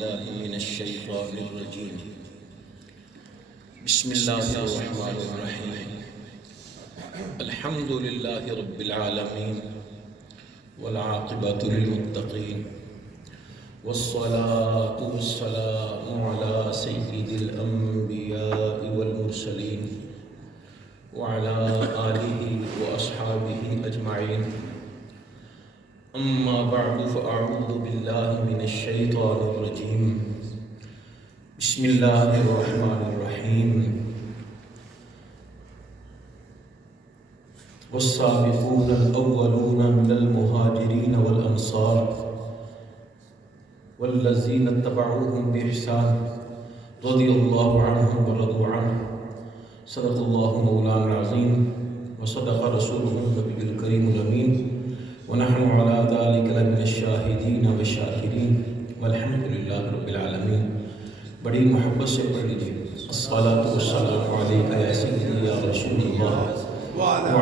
بالله من الشيطان الرجيم. بسم الله الرحمن الرحيم. الحمد لله رب العالمين والعاقبة للمتقين والصلاة والسلام على سيد الأنبياء والمرسلين وعلى آله وأصحابه أجمعين. أما بعد فأعوذ بالله من الشيطان الرجيم. بسم الله الرحمن الرحيم. والسابقون الأولون من المهاجرين والأنصار والذين اتبعوهم بإحسان رضي الله عنهم ورضوا عنه. صدق الله مولانا العظيم وصدق رسوله النبي الكريم الأمين ونحن على ذلك لمن الشاهدين والشاكرين والحمد لله رب العالمین. بڑی محبت سے پڑھ لیجیے. الصلاۃ والسلام علیک یا سیدی یا رسول اللہ وعلی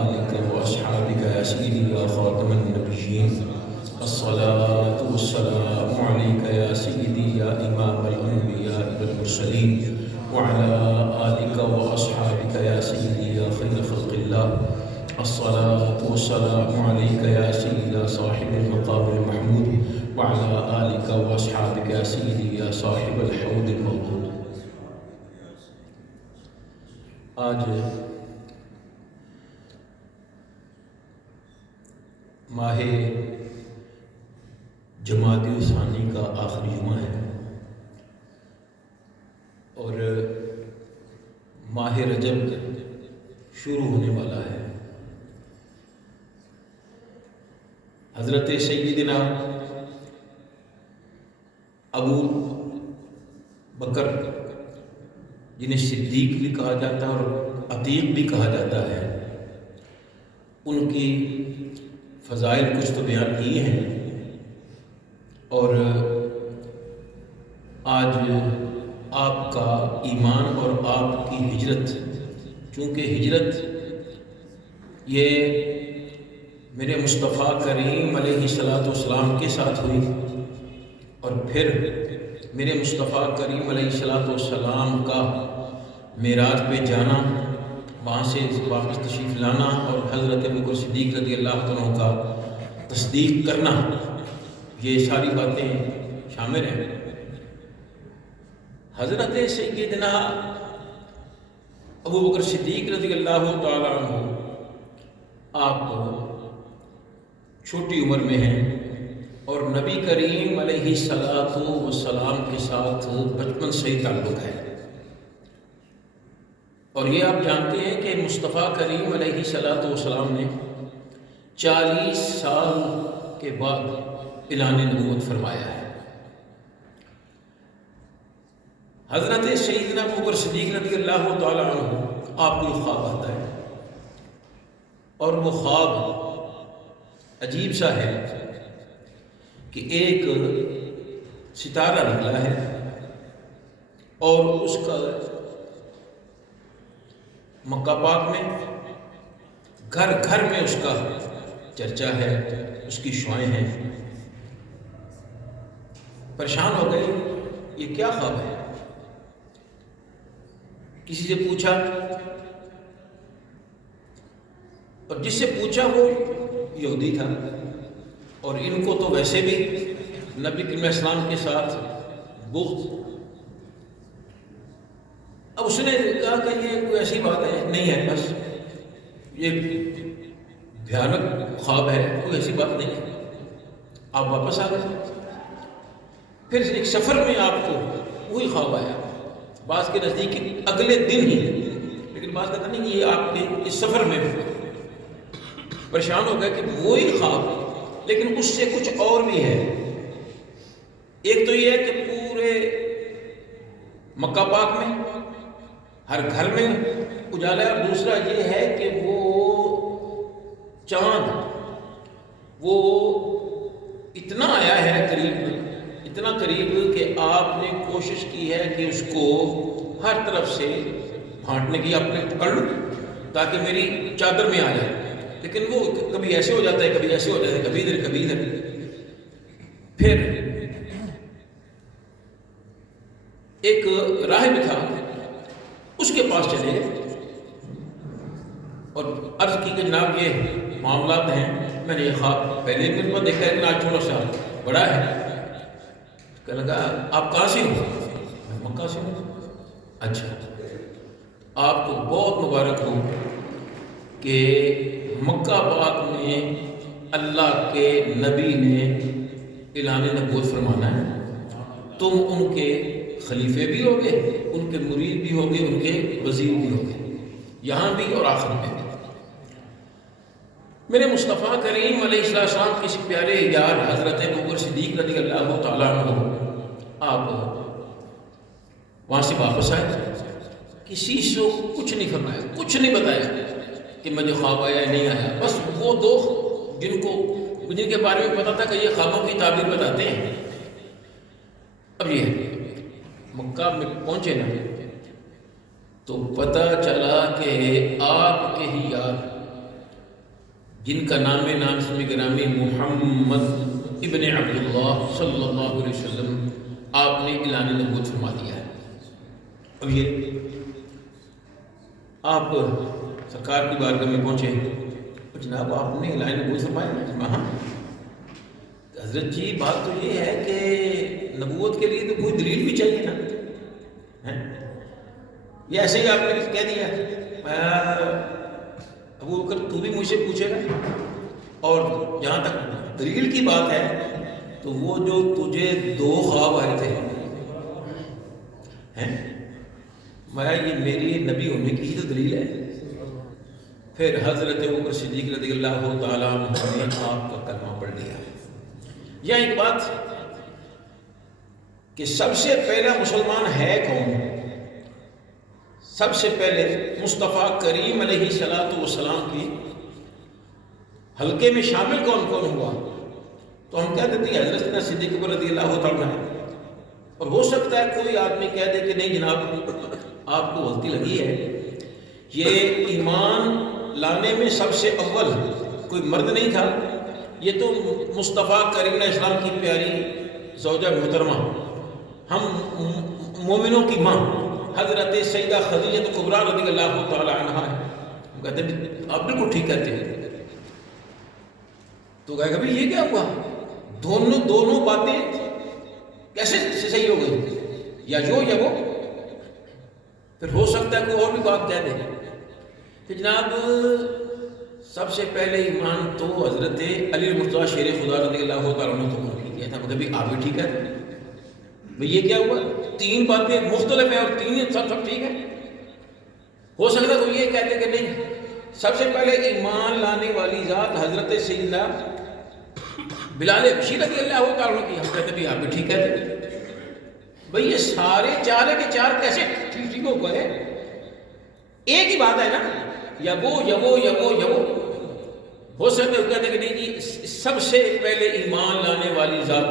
آلک واصحابک یا سیدی یا خاتم النبیین. الصلاۃ والسلام علیک یا سیدی یا امام الانبیاء والمرسلین وعلی آلک واصحابک یا سیدی یا خیر خلق اللہ. الصلاة والسلام عليك يا سيدي صاحب المقام المحمود وعلى آلك وأصحابك يا سيدي يا صاحب الحوض الموعود. آج ماہ جمادی الثانی کا آخری جمعہ ہے اور ماہ رجب شروع ہونے والا ہے. حضرت سیدنا ابو بکر جنہیں صدیق بھی کہا جاتا ہے اور عتیق بھی کہا جاتا ہے، ان کی فضائل کچھ تو بیان کیے ہیں. اور آج آپ کا ایمان اور آپ کی ہجرت، چونکہ ہجرت یہ میرے مصطفیٰ کریم علیہ السلام کے ساتھ ہوئی اور پھر میرے مصطفیٰ کریم علیہ السلام کا معراج پہ جانا، وہاں سے واپس تشریف لانا اور حضرت ابوبکر صدیق رضی اللہ عنہ کا تصدیق کرنا، یہ ساری باتیں شامل ہیں. حضرت سیدنا ابوبکر صدیق رضی اللہ تعالیٰ عنہ آپ چھوٹی عمر میں ہیں اور نبی کریم علیہ السلام کے ساتھ بچپن سے ہی تعلق ہے. اور یہ آپ جانتے ہیں کہ مصطفیٰ کریم علیہ السلام نے 40 سال کے بعد اعلان نبوت فرمایا ہے. حضرت سیدنا ابوبکر صدیق رضی اللہ تعالیٰ عنہ آپ کو خواب آتا ہے اور وہ خواب عجیب سا ہے کہ ایک ستارہ نکلا ہے اور اس کا مکہ پاک میں گھر گھر میں اس کا چرچا ہے، اس کی شعائیں ہیں. پریشان ہو گئے یہ کیا خواب ہے. کسی سے پوچھا اور جس سے پوچھا وہ یہودی تھا اور ان کو تو ویسے بھی نبی کریم اسلام کے ساتھ بغض. اب اس نے کہا کہ یہ کوئی ایسی بات ہے نہیں ہے، بس یہ بھیانک خواب ہے، کوئی ایسی بات نہیں ہے. آپ واپس آ گئے. پھر ایک سفر میں آپ کو وہی خواب آیا، بعض کے نزدیک اگلے دن ہی، لیکن بعض کہتا نہیں کہ یہ آپ کے اس سفر میں پریشان ہو گئے کہ وہی خواب، لیکن اس سے کچھ اور بھی ہے. ایک تو یہ ہے کہ پورے مکہ پاک میں ہر گھر میں اجالا ہے، اور دوسرا یہ ہے کہ وہ چاند وہ اتنا آیا ہے قریب، اتنا قریب کہ آپ نے کوشش کی ہے کہ اس کو ہر طرف سے پھانٹنے کی آپ نے پکڑ لوں تاکہ میری چادر میں آ جائے، لیکن وہ کبھی ایسے ہو جاتا ہے، کبھی ایسے ہو جاتا ہے، کبھی ادھر کبھی ادھر. پھر راہب تھا، اس کے پاس چلے گئے اور عرض کی کہ جناب یہ معاملات ہیں، میں نے یہ خواب پہلے بھی ان کو دیکھا ہے لیکن آج تھوڑا سا بڑا ہے۔ کہنے لگا آپ کہاں سے ہو؟ میں مکہ سے ہوں۔ اچھا، آپ کو بہت مبارک ہو کہ مکہ پاک میں اللہ کے نبی نے اعلان نبوت فرمانا ہے، تم ان کے خلیفے بھی ہوگے، ان کے مرید بھی ہوگے، ان کے وزیر بھی ہوگے، یہاں بھی اور آخر میں بھی۔ میرے مصطفیٰ کریم علیہ السلام کسی پیارے یار حضرت ابوبکر صدیق رضی اللہ تعالیٰ عنہ آپ وہاں سے واپس آئے، کسی سے کچھ نہیں فرمایا، کچھ نہیں بتایا کہ مجھے خواب آیا نہیں آیا، بس وہ دو جن کے بارے میں پتا تھا کہ یہ خوابوں کی تعبیر بتاتے ہیں۔ اب یہ مکہ میں پہنچے نا تو پتہ چلا کہ آپ کے ہی یار جن کا نام اسم گرامی محمد ابن عبداللہ صلی اللہ علیہ وسلم آپ نے اعلان نبوت فرما دیا ہے۔ اب یہ آپ سرکار کی بارگاہ میں پہنچے، جناب آپ نے اعلان نبوت فرمایا؟ ہاں حضرت جی، بات تو یہ ہے کہ نبوت کے لیے تو کوئی دلیل بھی چاہیے نا، یہ ایسے ہی آپ نے کہہ دیا ابوبکر تو بھی مجھ سے پوچھے گا؟ اور جہاں تک دلیل کی بات ہے تو وہ جو تجھے دو خواب آئے تھے میں یہ میری نبی ہونے کی ہی تو دلیل ہے۔ پھر حضرت ابوبکر صدیق رضی اللہ تعالیٰ عنہ نے آپ کا کلمہ پڑھ لیا۔ یا ایک بات کہ سب سے پہلا مسلمان ہے کون؟ سب سے پہلے مصطفیٰ کریم علیہ السلام کی حلقے میں شامل کون کون ہوا؟ تو ہم کہہ دیتے ہیں حضرت صدیق رضی اللہ تعالیٰ عنہ، اور ہو سکتا ہے کوئی آدمی کہہ دے کہ نہیں جناب آپ کو غلطی لگی ہے، یہ ایمان لانے میں سب سے اول کوئی مرد نہیں تھا، یہ تو مصطفیٰ کریم علیہ السلام کی پیاری زوجہ محترمہ، ہم مومنوں کی ماں حضرت سیدہ خدیجہ کبریٰ رضی اللہ تعالی عنہا ہے۔ ہم کہتے ہیں آپ بالکل ٹھیک کہتے ہیں۔ تو کہے گا بھائی یہ کیا ہوا؟ دونوں باتیں کیسے صحیح ہو گئی؟ یا جو یا وہ؟ پھر ہو سکتا ہے کوئی اور بھی بات کہہ دے کہ جناب سب سے پہلے ایمان تو حضرت علی المرتضیٰ شیر خدا رضی اللہ تعالیٰ عنہ کو کیا تھا۔ مطلب بھی آپ بھی ٹھیک ہے بھئی یہ کیا ہوا؟ تین باتیں مختلف ہیں اور تین سب ٹھیک ہے۔ ہو سکتا ہے تو یہ کہتے کہ نہیں سب سے پہلے ایمان لانے والی ذات حضرت سیدنا بلال حبشی رضی اللہ تعالیٰ عنہ کی، ہم کہتے بھی آپ بھی ٹھیک ہے بھئی یہ سارے چار کے چار کیسے ٹھیک ہو گئے؟ ایک ہی بات ہے نا، یا وہ یا وہ یا وہ یا وہ۔ ہو سکتا ہے کہتے کہ نہیں جی سب سے پہلے ایمان لانے والی ذات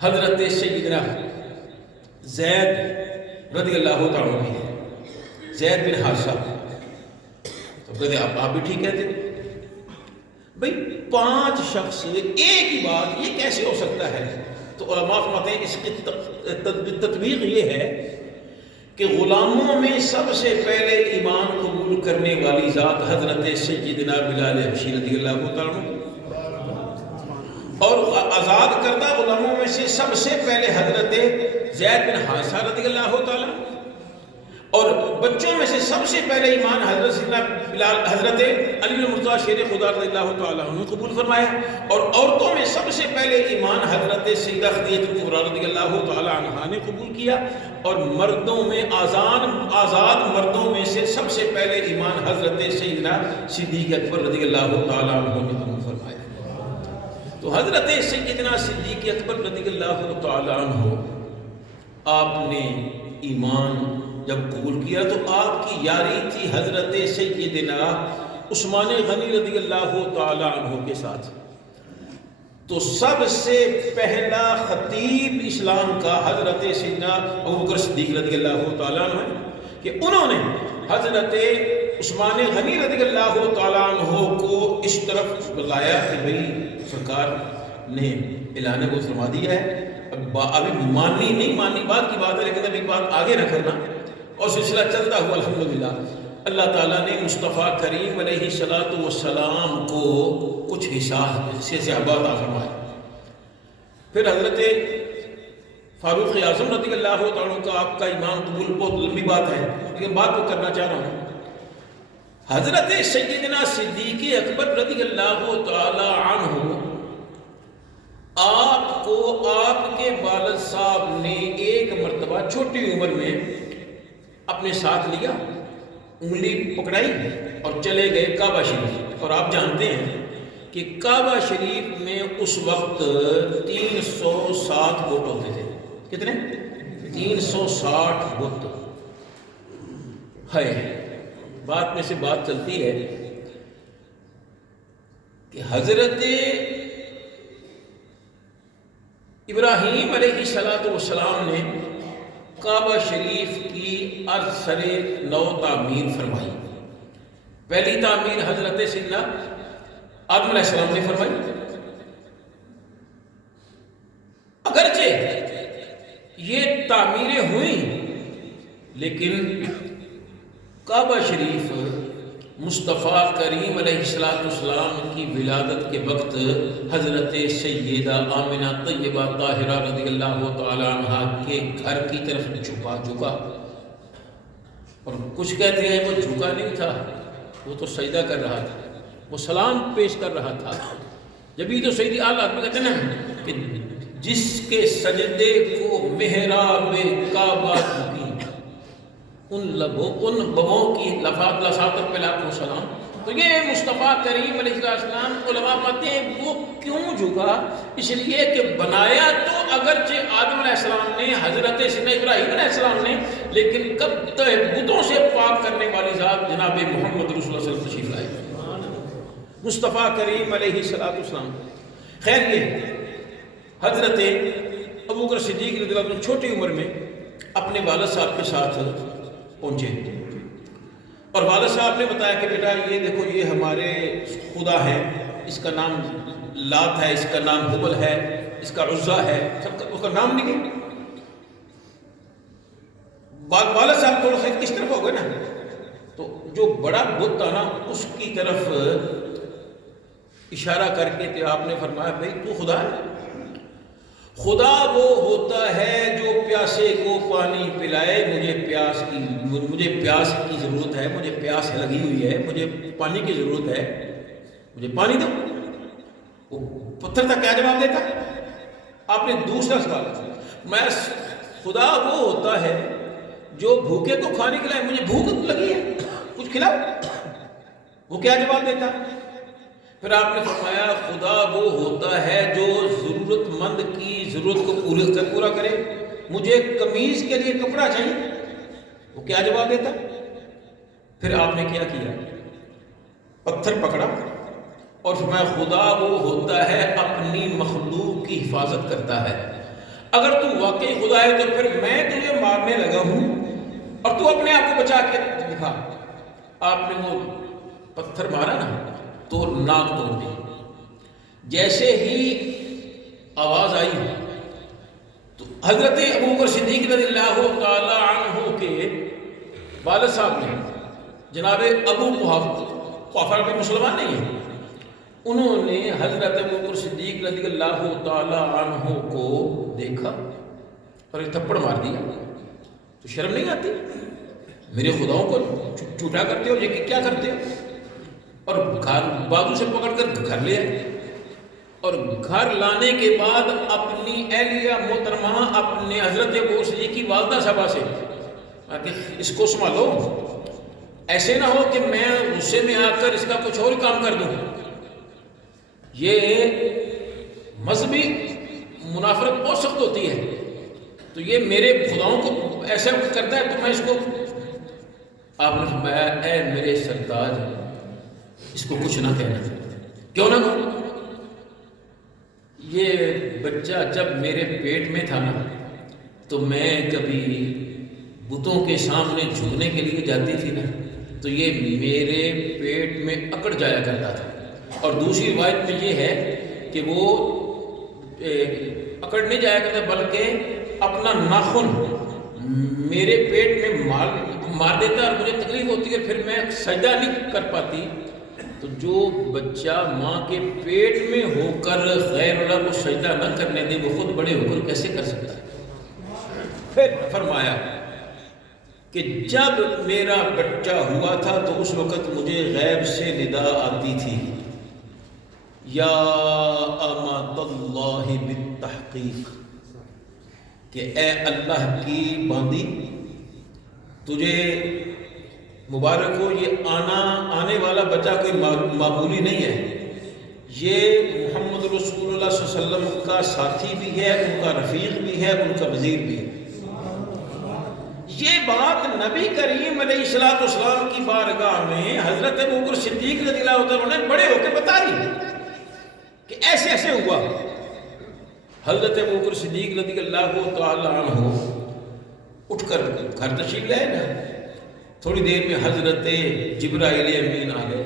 حضرت سیدنا زید رضی اللہ تعالیٰ عنہ ہے، زید بن حارثہ۔ تو کہتے آپ بھی ٹھیک کہتے بھئی پانچ شخص ایک ہی بات، یہ کیسے ہو سکتا ہے؟ تو علماء فرماتے ہیں اس کی تطبیق یہ ہے کہ غلاموں میں سب سے پہلے ایمان قبول کرنے والی ذات حضرت سیدنا بلال حبشی رضی اللہ تعالیٰ عنہ، اور آزاد کردہ غلاموں میں سے سب سے پہلے حضرت زید بن حارثہ رضی اللہ تعالیٰ، اور بچوں میں سے سب سے پہلے ایمان حضرت سیدنا بلال حضرت علی المرتضیٰ شیر خدا رضی اللہ تعالیٰ عنہ قبول فرمایا، اور عورتوں میں سب سے پہلے ایمان حضرت سیدہ خدیجہ کبریٰ رضی اللہ تعالیٰ عنہا نے قبول کیا، اور مردوں میں آزاد مردوں میں سے سب سے پہلے ایمان حضرت سیدنا صدیق اکبر رضی اللہ تعالیٰ عنہ نے قبول فرمایا۔ تو حضرت سیدنا صدیق اکبر رضی اللہ تعالیٰ عنہ آپ نے ایمان جب قبول کیا تو آپ کی یاری تھی حضرت سیدنا عثمان غنی رضی اللہ تعالی عنہ کے ساتھ۔ تو سب سے پہلا خطیب اسلام کا حضرت سیدنا ابوبکر صدیق رضی اللہ تعالی عنہ کہ انہوں نے حضرت عثمان غنی رضی اللہ تعالی عنہ کو اس طرف بلایا کہ بھئی سرکار نے اعلان کو فرما دیا ہے، اب ابھی ماننی نہیں ماننی بات کی بات ہے، لیکن ابھی بات آگے نہ کرنا، اور سلسلہ چلتا ہوا الحمدللہ اللہ تعالیٰ نے مصطفیٰ کریم علیہ السلام کو کچھ حصے سے عطا فرمائے۔ پھر حضرت فاروق اعظم رضی اللہ تعالیٰ کا آپ کا ایمان قبول بہت لمبی بات ہے، لیکن بات کو کرنا چاہ رہا ہوں۔ حضرت سیدنا صدیق اکبر رضی اللہ تعالی عنہ آپ کو آپ کے والد صاحب نے ایک مرتبہ چھوٹی عمر میں اپنے ساتھ لیا، انگلی پکڑائی اور چلے گئے کعبہ شریف۔ اور آپ جانتے ہیں کہ کعبہ شریف میں اس وقت 360 بت ہوتے تھے۔ کتنے؟ 360 بت ہے۔ بات میں سے بات چلتی ہے کہ حضرت ابراہیم علیہ السلام نے کعبہ شریف کی عرض سرے نو تعمیر فرمائی۔ پہلی تعمیر حضرت سیدنا آدم علیہ السلام نے فرمائی۔ اگرچہ یہ تعمیریں ہوئیں، لیکن کعبہ شریف مصطفیٰ کریم علیہ السلام کی ولادت کے وقت حضرت سیدہ آمنہ طیبہ طاہرہ رضی اللہ تعالی عنہ کے گھر کی طرف جھکا، اور کچھ کہتے ہیں وہ جھکا نہیں تھا، وہ تو سجدہ کر رہا تھا، وہ سلام پیش کر رہا تھا۔ جبھی تو سیدی اعلیٰ میں کہتے ہیں نا کہ جس کے سجدے کو محراب کعبہ کی، ان لبوں کی لساطت پہ لاکھوں سلام۔ تو یہ مصطفیٰ کریم علیہ السلام علماء پاتے ہیں وہ کیوں جھکا؟ اس لیے کہ بنایا تو اگرچہ آدم علیہ السلام نے، حضرت سیدنا ابراہیم علیہ السلام نے، لیکن کب بتوں سے پاک کرنے والی ذات جناب محمد رسول اللہ صلی اللہ علیہ وسلم تشریف لائے، مصطفیٰ کریم علیہ السلام۔ خیر، یہ حضرت ابوبکر صدیق رضی اللہ عنہ چھوٹی عمر میں اپنے والد صاحب کے ساتھ پہنچے، اور والد صاحب نے بتایا کہ بیٹا یہ دیکھو یہ ہمارے خدا ہے، اس کا نام لات ہے، اس کا نام حبل ہے، اس کا عزا ہے، سب کا اس کا نام لکھے۔ والد صاحب تھوڑا سا کس طرف ہو گئے نا، تو جو بڑا بت تھا نا اس کی طرف اشارہ کر کے آپ نے فرمایا بھائی تو خدا ہے؟ خدا وہ ہوتا ہے جو پیاسے کو پانی پلائے، مجھے پیاس کی ضرورت ہے، مجھے پیاس لگی ہوئی ہے، مجھے پانی کی ضرورت ہے، مجھے پانی دو۔ وہ پتھر تھا، کیا جواب دیتا؟ آپ نے دوسرا سوال، خدا وہ ہوتا ہے جو بھوکے کو کھانے کھلائے، مجھے بھوک لگی ہے، کچھ کھلاؤ۔ وہ کیا جواب دیتا؟ پھر آپ نے فرمایا خدا وہ ہوتا ہے جو ضرورت مند کی ضرورت کو پورا کرے، مجھے قمیض کے لیے کپڑا چاہیے، وہ کیا جواب دیتا؟ پھر آپ نے کیا کیا؟ پتھر پکڑا اور فرمایا خدا وہ ہوتا ہے اپنی مخلوق کی حفاظت کرتا ہے، اگر تو واقعی خدا ہے تو پھر میں تجھے مارنے لگا ہوں اور تو اپنے آپ کو بچا کے دکھا۔ آپ نے وہ پتھر مارا نا تو ناک توڑ دی۔ جیسے ہی آواز آئی تو حضرت ابوبکر صدیق رضی اللہ تعالی عنہ کے والد صاحب نے، جناب ابو قحافہ بھی مسلمان نہیں ہیں، انہوں نے حضرت ابوبکر صدیق رضی اللہ تعالی عنہ کو دیکھا اور ایک تھپڑ مار دیا۔ تو شرم نہیں آتی؟ میرے خداؤں کو چھوٹا کرتے ہو، یہ کیا کرتے ہو؟ اور گھر بازو سے پکڑ کر گھر لے آئے، اور گھر لانے کے بعد اپنی اہلیہ محترمہ اپنے حضرت ابوبکر صدیق کی والدہ صاحبہ سے کہ اس کو سنبھالو، ایسے نہ ہو کہ میں غصے میں آ کر اس کا کچھ اور کام کر دوں۔ یہ مذہبی منافرت بہت سخت ہوتی ہے، تو یہ میرے خداؤں کو ایسا کرتا ہے تو میں اس کو، آپ نے فرمایا اے میرے سرتاج اس کو کچھ نہ کہنا۔ کیوں نہ کہوں؟ یہ بچہ جب میرے پیٹ میں تھا نا تو میں کبھی بتوں کے سامنے جھکنے کے لیے جاتی تھی نا تو یہ میرے پیٹ میں اکڑ جایا کرتا تھا۔ اور دوسری روایت میں یہ ہے کہ وہ اکڑ نہیں جایا کرتا بلکہ اپنا ناخن میرے پیٹ میں مار دیتا اور مجھے تکلیف ہوتی ہے، پھر میں سجدہ نہیں کر پاتی. تو جو بچہ ماں کے پیٹ میں ہو کر غیر اللہ کو سجدہ نہ کرنے دے، وہ خود بڑے ہو کر کیسے کر سکتا ہے؟ پھر فرمایا کہ جب میرا بچہ ہوا تھا تو اس وقت مجھے غیب سے ندا آتی تھی، یا امۃ اللہ بالتحقیق، کہ اے اللہ کی باندی، تجھے مبارک ہو، یہ آنے والا بچہ کوئی معمولی نہیں ہے، یہ محمد رسول اللہ صلی اللہ علیہ وسلم کا ساتھی بھی ہے، ان کا رفیق بھی ہے، ان کا وزیر بھی ہے. یہ بات نبی کریم علیہ السلام کی بارگاہ میں حضرت ابوبکر صدیق رضی اللہ عنہ نے بڑے ہو کے بتا دی کہ ایسے ایسے ہوا. حضرت ابوبکر صدیق رضی اللہ تعالی عنہ اٹھ کر گھر تشریف لائے نا. تھوڑی دیر میں حضرت جبرائیل امین آ گئے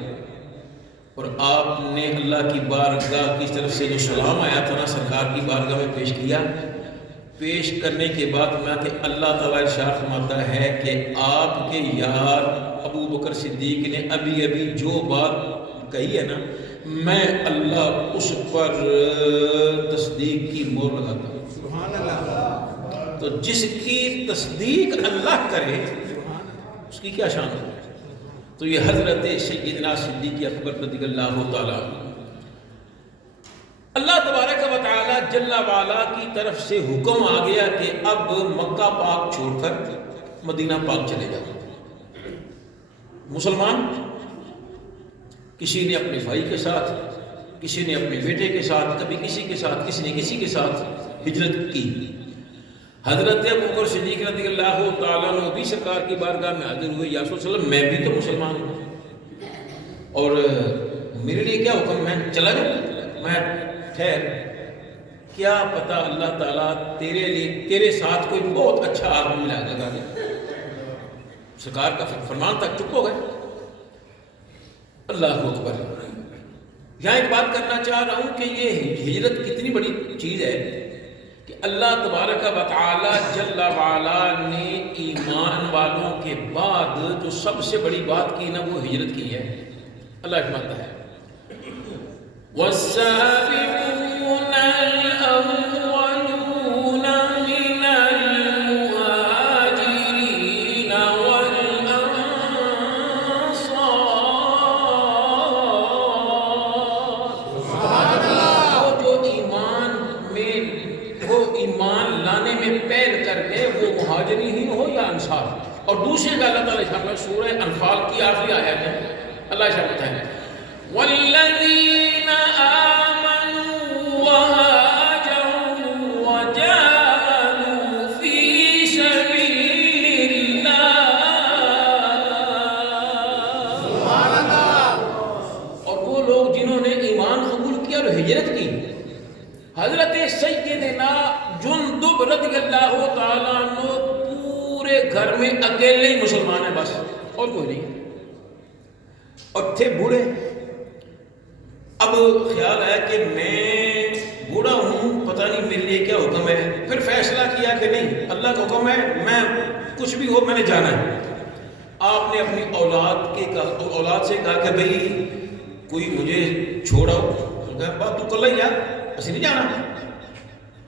اور آپ نے اللہ کی بارگاہ کی طرف سے جو سلام آیا تھا نا سرکار کی بارگاہ میں پیش کیا. پیش کرنے کے بعد میں کہ اللہ تعالیٰ ارشاد فرماتا ہے کہ آپ کے یار ابو بکر صدیق نے ابھی جو بات کہی ہے نا، میں اللہ اس پر تصدیق کی مہر لگاتا ہوں. سبحان اللہ. تو جس کی تصدیق اللہ کرے اس کی کیا شان ہے؟ تو یہ حضرت سیدنا صدیق اکبر رضی اللہ تعالیٰ اللہ تبارک و تعالیٰ جل وعلا کی طرف سے حکم آ گیا کہ اب مکہ پاک چھوڑ کر مدینہ پاک چلے جاؤ. مسلمان کسی نے اپنے بھائی کے ساتھ، کسی نے اپنے بیٹے کے ساتھ، کبھی کسی کے ساتھ، کسی نے کسی کے ساتھ ہجرت کی. حضرت ابوبکر صدیق رضی اللہ تعالیٰ عنہ بھی سرکار کی بارگاہ میں حاضر ہوئے. یا رسول اللہ، میں بھی تو مسلمان ہوں اور میرے لیے کیا حکم، میں چلا جاؤں؟ میں ٹھہر، کیا پتہ اللہ تعالیٰ تیرے ساتھ کوئی بہت اچھا آدمی لگا دے. سرکار کا فرمان تک چپ ہو گئے. اللہ اکبر. یہاں ایک بات کرنا چاہ رہا ہوں کہ یہ ہجرت کتنی بڑی چیز ہے کہ اللہ تبارک و تعالی جل وعلا نے ایمان والوں کے بعد جو سب سے بڑی بات کی نا وہ ہجرت کی ہے. اللہ فرماتا ہے وَالسَّابِقُونَ الْأَوَّلُونَ مِنَ الْمُهَاجِرِينَ وَالْأَنصَارِ. وہ ایمان لانے میں پہل کر گئے، وہ مہاجری ہی ہو یا انصار. اور دوسری کا اللہ تعالیٰ شامل سورہ انفال کی آخری آیت ہے. اللہ شامل ہے وَالَّذِينَ آمَنُوا وَهَاجَرُوا وَجَاهَدُوا فِي سَبِيلِ اللَّهِ. سبحان اللہ. اور وہ لوگ جنہوں نے ایمان قبول کیا اور ہجرت کی. حضرت سیدنا جندب رضی اللہ تعالیٰ عنہ پورے گھر میں اکیلے ہی مسلمان ہیں، بس اور کوئی نہیں. اور تھے بوڑھے. اب خیال ہے کہ میں بوڑھا ہوں، پتہ نہیں میرے لیے کیا حکم ہے. پھر فیصلہ کیا کہ نہیں، اللہ کا حکم ہے، میں کچھ بھی ہو میں نے جانا ہے. آپ نے اپنی اولاد سے کہا کہ بھئی کوئی مجھے چھوڑاؤ. بات تو کل ہی جا، اسی نہیں جانا.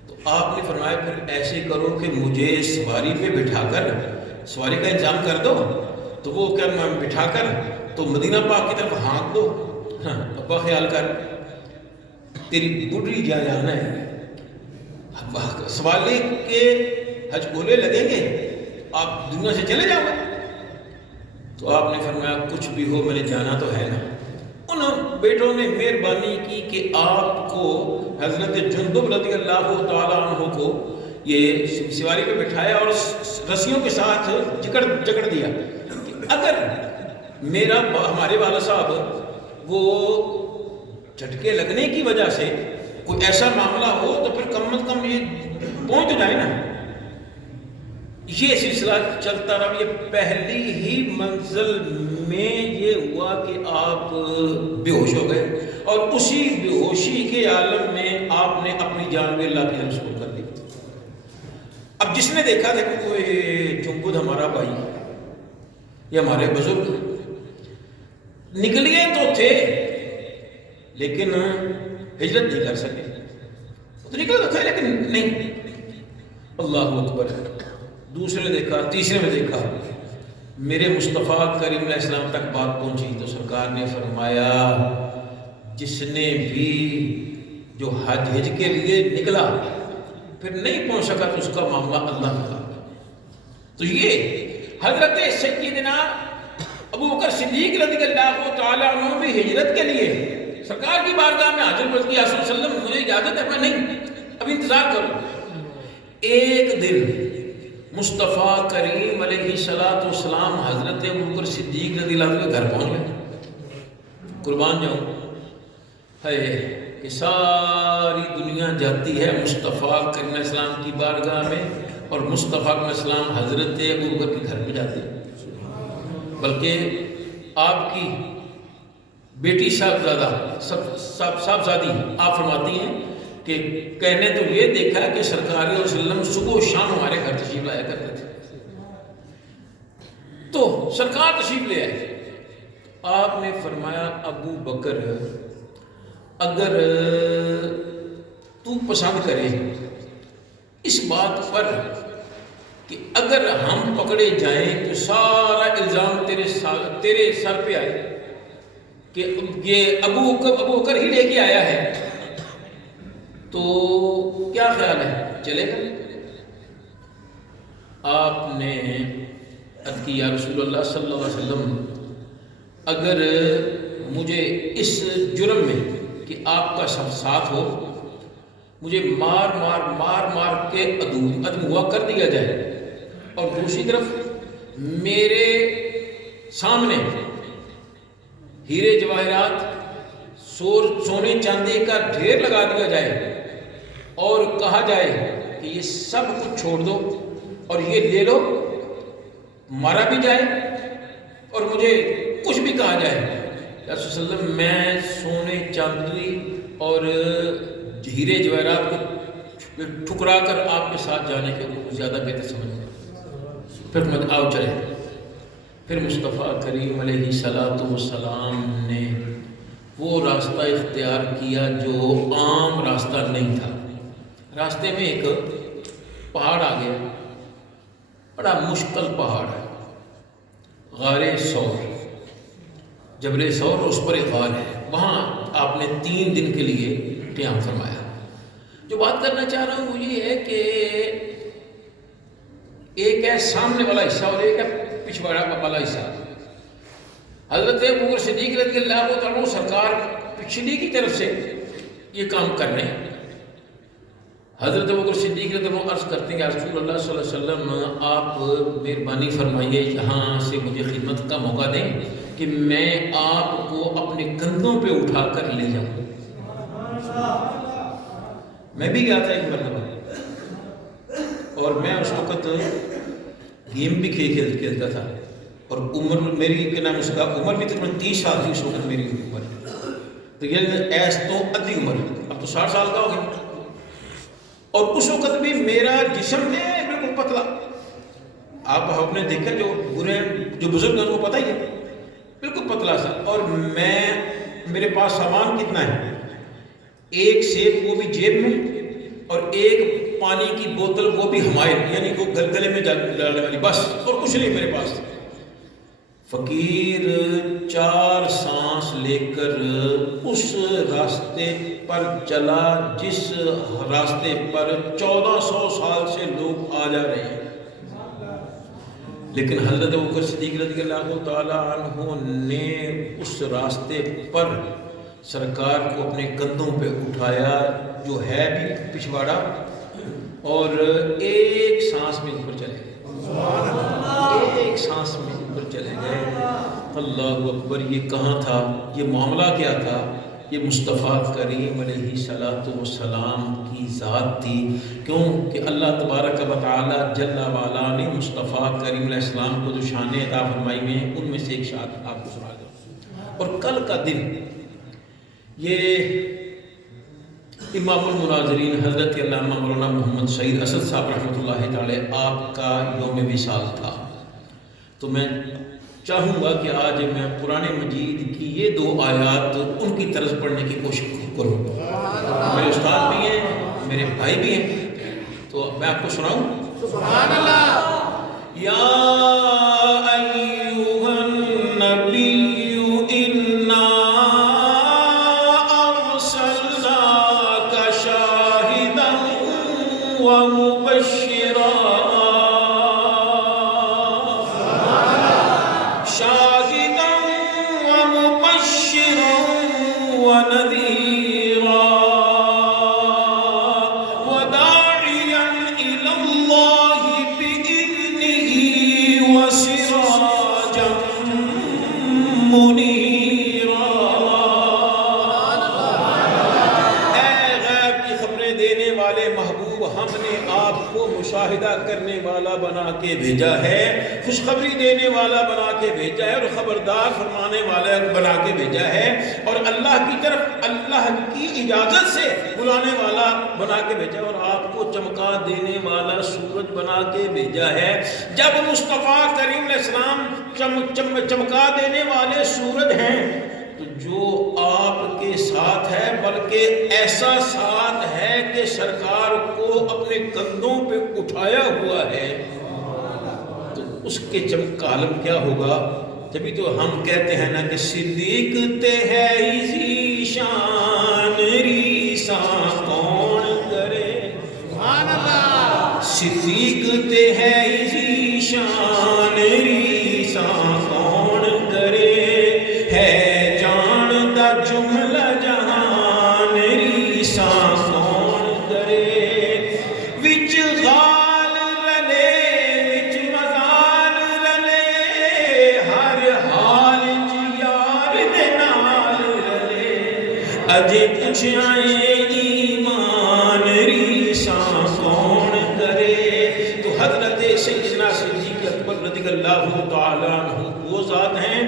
تو آپ نے فرمایا پھر ایسے کرو کہ مجھے سواری پہ بٹھا کر سواری کا انتظام کر دو. تو وہ کیا بٹھا کر تو مدینہ پاک کی طرف ہانک دو. ابا خیال کر تیری بڑھی جانا ہے، سوالے کے حج گولے لگیں گے، آپ دنیا سے چلے جاؤ. تو آپ نے فرمایا کچھ بھی ہو میں نے جانا تو ہے نا. ان بیٹوں نے مہربانی کی کہ آپ کو حضرت جندب رضی اللہ تعالیٰ عنہ کو یہ سواری پہ بٹھایا اور رسیوں کے ساتھ جکڑ دیا کہ اگر ہمارے والد صاحب وہ جھٹکے لگنے کی وجہ سے کوئی ایسا معاملہ ہو تو پھر کم از کم یہ پہنچ جائے نا. یہ سلسلہ چلتا رہا. یہ پہلی ہی منزل میں یہ ہوا کہ آپ بے ہوش ہو گئے اور اسی بے ہوشی کے عالم میں آپ نے اپنی جان میں اللہ کی طرف سپرد کر جس نے دیکھا تھا کہ کوئی جنبد ہمارا بھائی یہ ہمارے بزرگ نکلیے تو تھے لیکن ہجرت نہیں کر سکے، تو نکلے تو تھے لیکن نہیں. اللہ اکبر. دوسرے نے دیکھا، تیسرے میں دیکھا، میرے مصطفیٰ کریم علیہ السلام تک بات پہنچی تو سرکار نے فرمایا جس نے بھی جو حج کے لیے نکلا پھر نہیں پہنچ سکا تو اس کا معاملہ اللہ کا. تو یہ حضرت سیدنا ابو بکر صدیق رضی اللہ تعالیٰ عنہ بھی ہجرت کے لیے سرکار کی بارگاہ میں حاضر بلکہ صلی اللہ علیہ وسلم مجھے اجازت ہے، میں نہیں ابھی انتظار کروں. ایک دن مصطفیٰ کریم علیہ السلام حضرت ابو بکر صدیق رضی اللہ عنہ کے گھر پہنچ گئے. قربان جاؤں ہے کہ ساری دنیا جاتی ہے مصطفیٰ کریم علیہ السلام کی بارگاہ میں اور مصطفیٰ علیہ السلام حضرت ابو بکر کے گھر پہ جاتے ہیں. بلکہ آپ کی بیٹی صاحبزادی آپ فرماتی ہیں کہ کہنے تو یہ دیکھا کہ سرکار علیہ وسلم صبح و شام ہمارے گھر تشریف لایا کرتے تھے. تو سرکار تشریف لے آئے. آپ نے فرمایا ابو بکر اگر تو پسند کرے اس بات پر کہ اگر ہم پکڑے جائیں تو سارا الزام تیرے سر پہ آئے کہ یہ ابو بکر ہی لے کے آیا ہے، تو کیا خیال ہے چلے گا؟ آپ نے عرض کی یا رسول اللہ صلی اللہ علیہ وسلم اگر مجھے اس جرم میں کہ آپ کا ساتھ ہو مجھے مار کے ادموا کر دیا جائے اور دوسری طرف میرے سامنے ہیرے جواہرات سونے چاندی کا ڈھیر لگا دیا جائے اور کہا جائے کہ یہ سب کچھ چھوڑ دو اور یہ لے لو، مارا بھی جائے اور مجھے کچھ بھی کہا جائے، یا رسول اللہ میں سونے چاندی اور ہیرے جواہرات کو ٹھکرا کر آپ کے ساتھ جانے کے زیادہ بہتر سمجھتا. پھر میں آؤ چلے. پھر مصطفیٰ کریم علیہ السلام نے وہ راستہ اختیار کیا جو عام راستہ نہیں تھا. راستے میں ایک پہاڑ آ گیا، بڑا مشکل پہاڑ ہے، غار ثور، جبل ثور، اس پر ایک غار ہے. وہاں آپ نے 3 دن کے لیے قیام فرمایا. جو بات کرنا چاہ رہا ہوں وہ یہ ہے کہ ایک ہے سامنے والا حصہ اور ایک ہے پچھواڑا والا حصہ. حضرت ابو بکر صدیق رضی اللہ عنہ سرکار پچھلی کی طرف سے یہ کام کر رہے ہیں. حضرت ابو بکر صدیق رضی اللہ عنہ عرض کرتے ہیں کہ رسول اللہ صلی اللہ علیہ وسلم آپ مہربانی فرمائیے یہاں سے مجھے خدمت کا موقع دیں کہ میں آپ کو اپنے کندھوں پہ اٹھا کر لے جاؤں. میں بھی گیا تھا ایک مرتبہ اور میں اس وقت گیم بھی کھیلتا تھا اور عمر میری کے نام اس کا عمر بھی تقریباً 30 سال تھی اس وقت میری عمر. تو یہ ایس تو ادھی عمر، اب تو 60 سال کا ہو گیا. اور اس وقت بھی میرا جسم ہے بالکل پتلا. آپ نے دیکھا جو بزرگ ہیں ان کو پتہ ہی ہے، بالکل پتلا سا. اور میرے پاس سامان کتنا ہے، ایک سیب وہ بھی جیب میں اور ایک پانی کی بوتل وہ بھی ہمائل یعنی وہ گلے میں ڈالنے والی، بس اور کچھ نہیں میرے پاس. فقیر 4 سانس لے کر اس راستے پر چلا جس راستے پر 1400 سال سے لوگ آ جا رہے ہیں. لیکن حضرت ابو بکر صدیق رضی اللہ تعالیٰ عنہ نے اس راستے پر سرکار کو اپنے کندھوں پہ اٹھایا جو ہے بھی پچھواڑا اور ایک سانس میں اوپر چلے گئے، ایک سانس میں اوپر چلے گئے. اللہ اکبر. یہ کہاں تھا، یہ معاملہ کیا تھا؟ یہ مصطفیٰ کریم علیہ السلام کی ذات تھی. کیوں کہ اللہ تبارک و تعالی جل وعلا نے مصطفیٰ کریم علیہ السلام کو جو شان عطا فرمائی میں ان میں سے ایک شان آپ کو سنا دوں. اور کل کا دن یہ امام المناظرین حضرت علامہ مولانا محمد سعید اسد صاحب رحمۃ اللہ تعالی آپ کا یوم وصال تھا، تو میں چاہوں گا کہ آج میں قرآن مجید کی یہ 2 آیات ان کی طرز پڑھنے کی کوشش کروں۔ میرے استاد بھی ہیں، میرے بھائی بھی ہیں، تو میں آپ کو سناؤں۔ سبحان اللہ۔ یا ایھا النبی انا ارسلناک شاہدا ومبشرا ونذيرا وداعيا إلى الله بإذنه وسراجا منيرا۔ اے غیب کی خبریں دینے والے محبوب، ہم نے آپ کو مشاہدہ کرنے والا بنا کے بھیجا ہے، خوشخبری دینے والا بنا کے بھیجا ہے، اور خبردار فرمانے والا بنا کے بھیجا ہے، اور اللہ کی طرف اللہ کی اجازت سے بلانے والا بنا کے بھیجا، اور آپ کو چمکا دینے والا سورج بنا کے بھیجا ہے۔ جب مصطفیٰ کریم علیہ السلام چمکا دینے والے سورج ہیں تو جو آپ کے ساتھ ہے، بلکہ ایسا ساتھ ہے کہ سرکار کو اپنے کندھوں پہ اٹھایا ہوا ہے، تو اس کے چمک کا عالم کیا ہوگا؟ جبھی تو ہم کہتے ہیں نا کہ صدیق تے ہے اسی شان ریسا کون کرے، سبحان اللہ، صدیق تے ہے اسی شان ریسا کون کرے، ہے جان دا جملہ جہان ریسا کون کرے، وچ غال رلے وچ مزال رلے، ہر حال چ یار دے نال رلے، اجے پوچھائیں ایمان ریسا کون کرے۔ تو حضرت سیدنا صدیق اکبر رضی اللہ تعالیٰ عنہ وہ ذات ہیں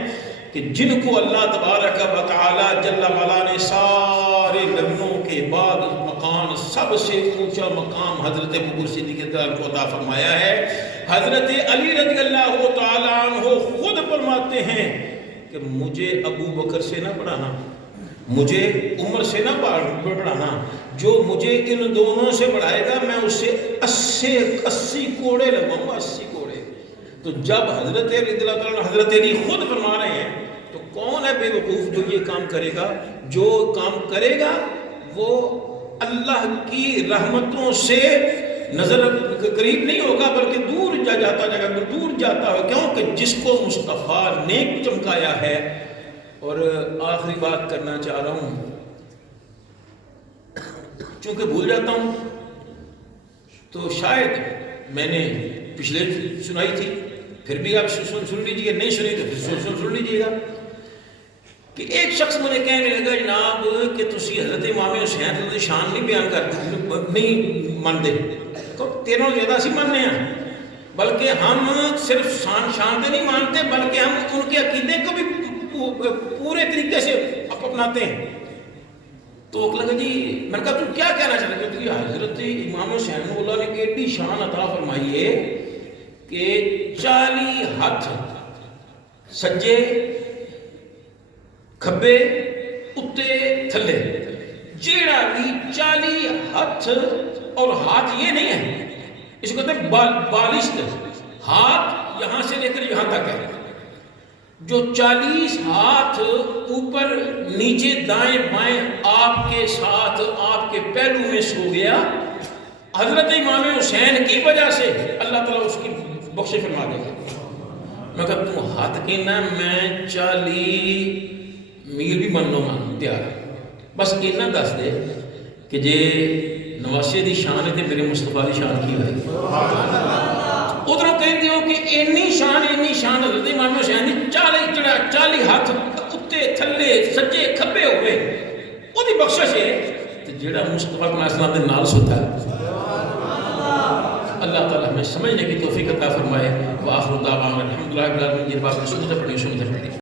کہ جن کو اللہ تبارک و تعالی جل وعلا نے سارے نبیوں کے بعد مقام سب سے اونچا مقام حضرت ابوبکر صدیق کو عطا فرمایا ہے۔ حضرت علی رضی اللہ تعالی عنہ خود فرماتے ہیں کہ مجھے ابو بکر سے نہ پڑھانا، مجھے عمر سے نہ پڑھانا، جو مجھے ان دونوں سے پڑھائے گا میں اسے 80 کوڑے لگواؤں گا، 80 کوڑے۔ تو جب حضرت علی رضی اللہ عنہ حضرت علی خود فرما رہے ہیں تو کون ہے بے وقوف جو یہ کام کرے گا؟ جو کام کرے گا وہ اللہ کی رحمتوں سے نظر قریب نہیں ہوگا بلکہ دور جاتا جائے گا، دور جاتا ہے، کیوں کہ جس کو مصطفیٰ نے چمکایا ہے۔ اور آخری بات کرنا چاہ رہا ہوں، چونکہ بھول جاتا ہوں تو شاید میں نے پچھلے سنائی تھی، پھر بھی آپ سن لیجیے، نہیں سنی تو پھر سن لیجیے گا، کہ ایک شخص مجھے کہنے لگا جناب کہ تسی حضرت امام حسین کی شان نہیں بیان کرتے، نہیں مانتے، تو تیروں زیادہ اسی ماننے ہیں، بلکہ ہم صرف شان سے نہیں مانتے بلکہ ہم ان کے عقیدے کو بھی پورے طریقے سے اپناتے ہیں۔ تو لگا جی میں نے کہا تو کیا کہنا چاہتے ہیں؟ کہ حضرت امام حسین اللہ نے ایڈی شان عطا فرمائی ہے کہ 40 ہاتھ سجے کھبے اتے تھلے، جیڑا بھی 40 ہاتھ، اور ہاتھ یہ نہیں ہے، اس کو کہتے ہیں بالشت، ہاتھ یہاں سے لے کر یہاں تک ہے، جو 40 ہاتھ اوپر نیچے دائیں بائیں آپ کے ساتھ آپ کے پہلو میں سو گیا، حضرت امام حسین کی وجہ سے اللہ تعالیٰ اس کی بخش فرما دے گا۔ میں کہا تم ہاتھ کہنا میں 40 میل بھی من لو مان تیار ہے، بس اتنا دس دے کہ جے نواسے دی شان ہے تے میرے مصطفیٰ دی شان کی ہوئے۔ ادھروں کہتے ہو کہ اینی شان حضرت امام حسین دی 40 ہاتھ اتے تھلے سجے کھبے ہوئے، وہ دی بخشش ہے کہ جیڑا مصطفیٰ علیہ السلام دے نال سوتا ہے۔ اللہ تعالیٰ ہمیں سمجھنے کی توفیق عطا فرمائے۔ وآخر دعوانا الحمدللہ رب العالمین۔ یہ بات سنتے پڑھیں